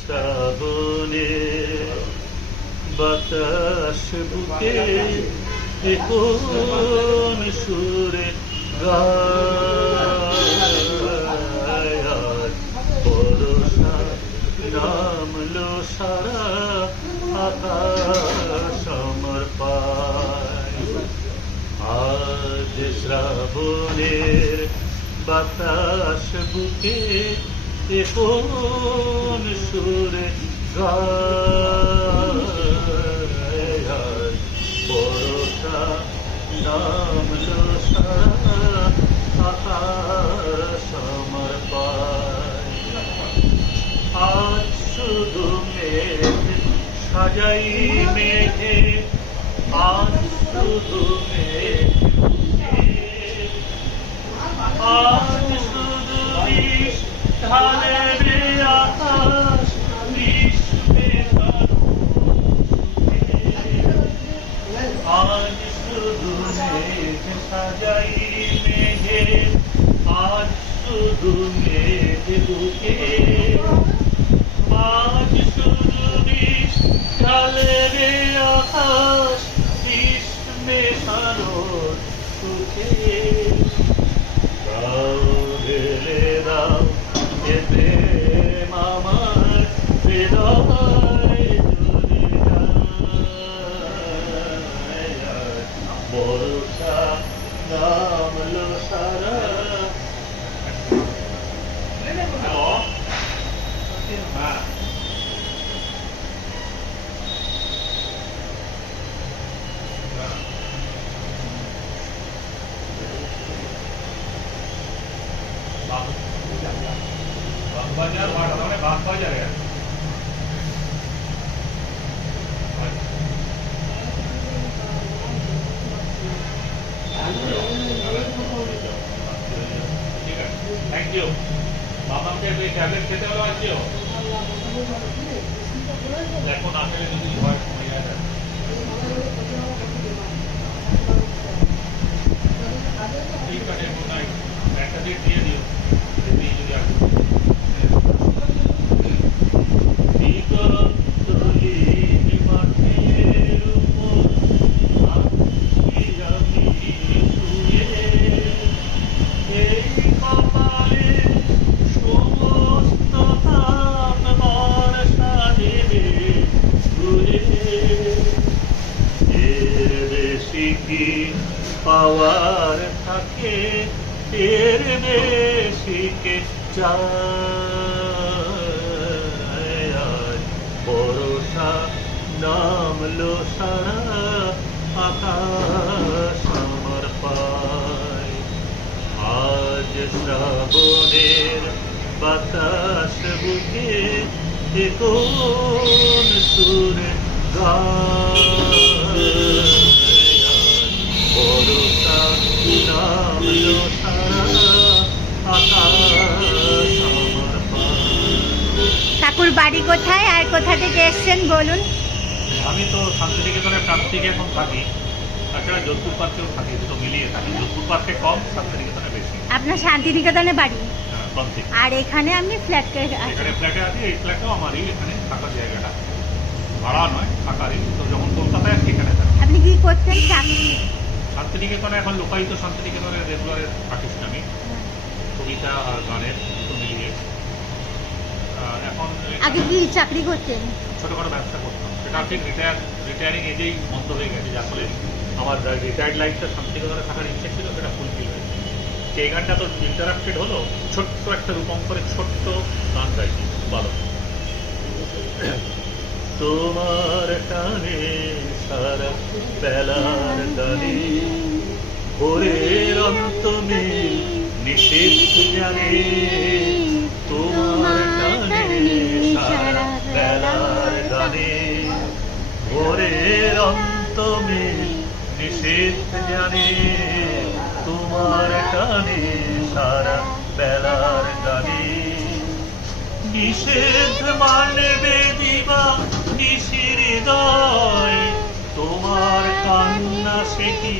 শ্রাবণে বাতাস বুকে কোন সুরে গায় বর্ষা নামলো সারা আকাশ আমার পায়। আজ শ্রাবণের বাতাস বুকে কোন সুরে গায় বর্ষা নামলো সারা আকাশ আমার পায়। আজ শুধু মেঘ সাজাই মেঘে, আজ শুধু মেঘ, আজ শুধু বিষ ঢালে রে আকাশ গ্রীষ্মে আজ শুধু মেঘ সাজাই মেঘে, আজ শুধু মেঘ বুকে, আজ শুধু বিষ ঢালে রে আকাশ গ্রীষ্মে সারদ সুখে। দাও ঢেলে দাও এ প্রেম আমার হৃদয় জুড়ে যায়। বর্ষা নামলো সারা বাগবাজার মানে বাগবাজারে থ্যাংক ইউ। বাবাকে ট্যাবলেট খেতে ভালো আছে এখন আসলে যদি হয় ঠিক আছে একটা ডেট দিয়ে দিও যদি আসে। পাওয়ার থাকে এর বেশি কে চায়। বর্ষা নামলো সারা আকাশ আমার পায়। আজ শ্রাবণের বাতাস বুকে কোন সুরে গায়। বর্ষা নামলো সারা আকাশ আমার পায়। ঠাকুর বাড়ি কোথায় আর কোথা থেকে এসছেন বলুন? আমি তো শান্তিনিকেতনের প্রান্তিকে এখন থাকি, তাছাড়া যোধপুর পার্কেও থাকি, দুটো মিলিয়ে থাকি। যোধপুর পার্কে কম, শান্তিনিকেতনে বেশি। আপনার শান্তিনিকেতনে বাড়ি? হ্যাঁ, প্রান্তিক। আর এখানে আমি ফ্ল্যাটে এখানে ফ্ল্যাটে আছি। এই ফ্ল্যাটেও আমারই এখানে থাকার জায়গাটা, ভাড়া নয় থাকারই। তো যখন কলকাতায় আসি এখানে থাকি। আপনি কি করতেন? চাকরি? শান্তিনিকেতনে এখন লোকায়িত শান্তিনিকেতনের রেগুলারের আর্টিস্ট আমি, কবিতা আর গানের দুটো মিলিয়ে। এখন আগে কি চাকরি করতেন? ছোটখাটো ব্যবসা করতাম, সেটা ঠিক রিটায়ারিং এজেই বন্ধ হয়ে গেছে, যার ফলে আমার রিটায়ার্ড লাইফটা শান্তিনিকেতনে থাকার ইচ্ছে ছিল, সেটা ফুলফিল হয়েছে। এই গানটা তো ইন্টারাপ্টেড হলো, ছোট্ট একটা রূপঙ্করে ছোট্ট গান গাইছি ভালো। তোমার টানে সারা বেলার গানে ভোরের অন্তমে নিষেধ জানে। তোমার টানে সারা বেলার গানে ভোরের অন্তমে নিষেধ জানে। তোমার টানে সারা বেলার গানে নিষেধ মানবে দিবা নিশির হৃদয়। তোমার কান্না সে কি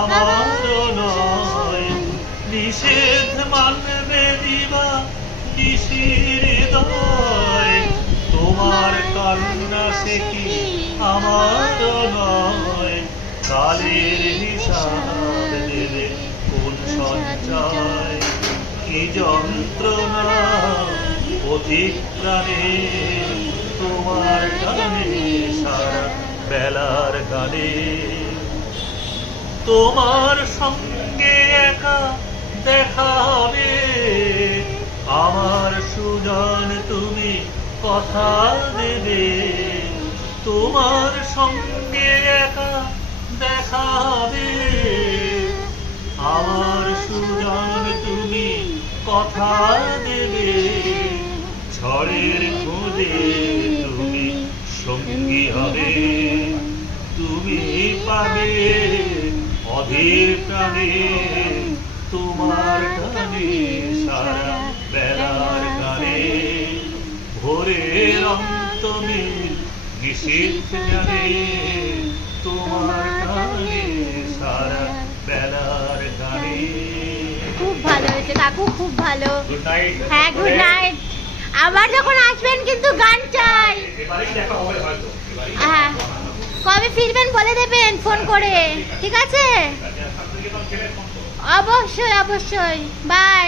আমার নয়। নিষেধ মানবে দিবা নিশির হৃদয়। সে কি আমার নয়, কালের হিসাব দেবে কোন সঞ্চয়। কি যন্ত্রণা অধিক প্রাণে তোমার গানে সারা বেলার গানে। তোমার সঙ্গে একা দেখা হবে আমার সুজন, তুমি কথা দেবে। তোমার সঙ্গে একা দেখা হবে আমার সুজন, তুমি কথা দেবে। ঝড়ের খোঁজে তুমি সঙ্গী হবে, তুমি পাবে অধীর প্রাণে তোমার গানে সারা বেলার গানে। ভোরের অন্তমিল নিশীথ জানে তোমার গানে সারা বেলার গানে। খুব ভালো হয়েছে কাকু, খুব ভালো। Good night. হ্যাঁ, গুড নাইট। আবার যখন আসবেন কিন্তু গান চাই। এবারেই দেখা হবে হয়তো। হ্যাঁ, কবে ফিরবেন বলে দেবেন ফোন করে, ঠিক আছে? অবশ্যই অবশ্যই, বাই।